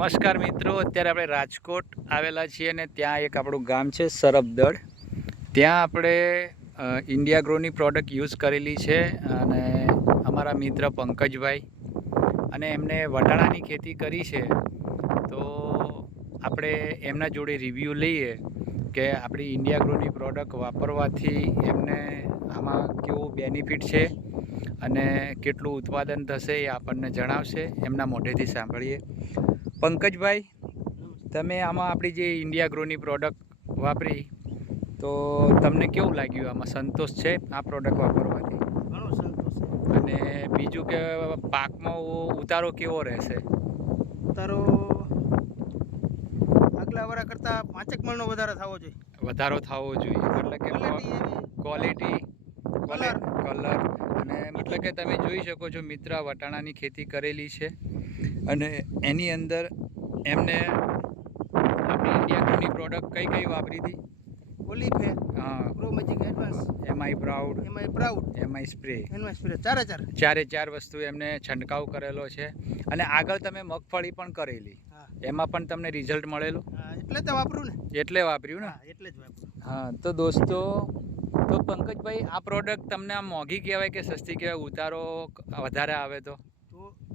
નમસ્કાર મિત્રો, અત્યારે આપણે રાજકોટ આવેલા છીએ અને ત્યાં એક આપણું ગામ છે સરબદળ. ત્યાં આપણે ઇન્ડિયા ગ્રોની પ્રોડક્ટ યુઝ કરેલી છે અને અમારા મિત્ર પંકજભાઈ અને એમને વટાણાની ખેતી કરી છે. તો આપણે એમના જોડે રિવ્યૂ લઈએ કે આપણી ઇન્ડિયા ગ્રોની પ્રોડક્ટ વાપરવાથી એમને આમાં કેવું બેનિફિટ છે અને કેટલું ઉત્પાદન થશે એ આપણને જણાવશે. એમના મોઢેથી સાંભળીએ. પંકજભાઈ, તમે આમાં આપણી જે ઇન્ડિયા ગ્રોની પ્રોડક્ટ વાપરી તો તમને કેવું લાગ્યું? આમાં સંતોષ છે આ પ્રોડક્ટ વાપરવાથી? ઘણો સંતોષ છે. અને બીજું કે પાકમાં ઉતારો કેવો રહેશે? ઉતારો આગલા વાળા કરતાં 5 મણનો વધારો થવો જોઈએ. વધારો થવો જોઈએ એટલે કે ક્વોલિટી, કલર અને મતલબ કે તમે જોઈ શકો છો મિત્ર, વટાણાની ખેતી કરેલી છે અને એની અંદર એમને આપણી ઇન્ડિયા ગ્રોની પ્રોડક્ટ કઈ વાપરી હતી? ઓલિફે, હા, grow magic advance, MI proud, MI spray, ચારે ચાર વસ્તુ એમને છંટકાવ કરેલો છે. અને આગળ તમે મગફળી પણ કરેલી, એમાં પણ તમને રિઝલ્ટ મળેલું? એટલે તો વાપરું ને. એટલે વાપર્યું ને? એટલે જ વાપરું. હા, તો દોસ્તો, તો પંકજભાઈ, આ પ્રોડક્ટ તમને આમ મોંઘી કહેવાય કે સસ્તી કહેવાય? ઉતારો વધારે આવે તો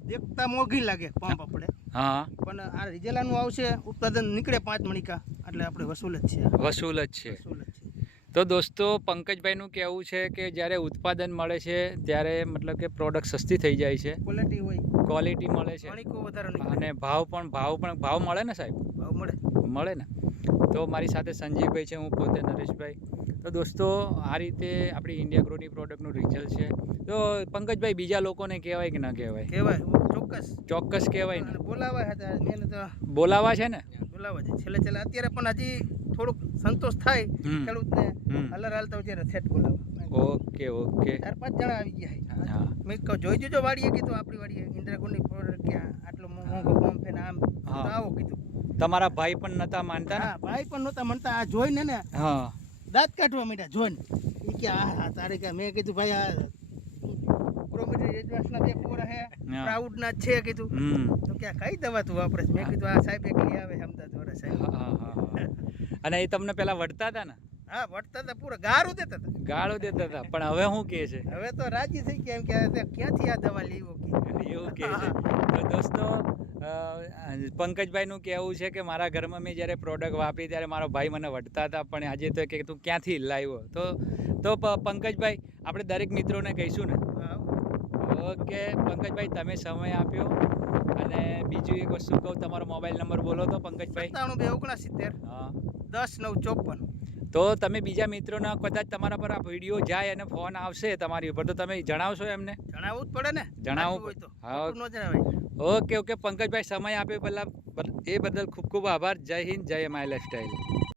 દેખતા મોંઘી લાગે પંપ આપણે, હા, પણ આ રીજેલાનું આવશે, ઉત્પાદન નીકળે 5 મણકા, એટલે આપણે વસૂલ જ છે. વસૂલ જ છે. તો દોસ્તો, પંકજભાઈનું કહેવું છે કે જ્યારે ઉત્પાદન મળે છે ત્યારે મતલબ કે પ્રોડક્ટ સસ્તી થઈ જાય છે, ક્વોલિટી મળે છે અને ભાવ મળે ને સાહેબ? મળે ને? તો મારી સાથે સંજીવભાઈ છે, હું પોતે નરેશભાઈ. તો દોસ્તો, આ રીતે આપણી ઇન્ડિયા ગ્રોની પ્રોડક્ટનું રિઝલ્ટ છે. તો પંકજભાઈ, બીજા લોકોને કહેવાય કે ન કહેવાય? ચોક્કસ કહેવાય ને. બોલાવા છે ને? છેલ્લે અત્યારે પણ હજી થોડુંક સંતોષ થાય ખેડૂતને, હાલતા ત્યારે સેટ બોલાવા. ઓકે. 4-5 જણા આવી ગયા. મેં કહું જોઈ જોજો વાડીએ, કીધું આપણી વાડીએ ઇન્ડિયા ગ્રોની પ્રોડક્ટ ક્યાં આટલો મોંઘો પંપ છે ને આમ આવો કીધું. તમારા ભાઈ પણ નતા માનતા? હા, ભાઈ પણ નહોતા માનતા. આ જોઈને ને દાંત કાઢવા માંડ્યા જોઈને. એ કે આ તારે કે, મેં કીધું ભાઈ આ પ્રોમેટ્રી એડવાન્સના 2 પોરા હે, પ્રાઉડના છે કીધું. તો કે કઈ દવા તું વાપરે? મેં કીધું આ સાહેબ એક લઈ આવે અમદાવાદ વાળા સાહેબ. અને એ તમને પેલા વટતા હતા ને? હા, વટતા હતા, પૂરા ગાળો દેતા હતા. પણ હવે શું કહે છે? હવે તો રાજી થઈ ગયા, એમ કે ક્યાંથી આ દવા લેવો એવું કહે છે. તો દોસ્તો, પંકજભાઈનું કહેવું છે કે મારા ઘરમાં મેં જ્યારે પ્રોડક્ટ વાપરી ત્યારે મારો ભાઈ મને વટતા હતા, પણ આજે તો કે તું ક્યાંથી લાવ્યો? તો પંકજભાઈ, આપણે દરેક મિત્રોને કહીશું ને? ઓકે પંકજભાઈ, તમે સમય આપ્યો. અને બીજું એક વસ્તુ કહું, તમારો મોબાઈલ નંબર બોલો તો પંકજભાઈ. 97 269 10 9 54. તો તમે બીજા મિત્રોને કદાચ તમારા પર આ વિડીયો જાય અને ફોન આવશે તમારી ઉપર, તો તમે જણાવશો એમને? જણાવવું જ પડે ને. જણાવવું. હા, ઓકે. પંકજભાઈ, સમય આપ્યો પહેલાં એ બદલ ખૂબ ખૂબ આભાર. જય હિન્દ, જય માય લાઈફસ્ટાઈલ.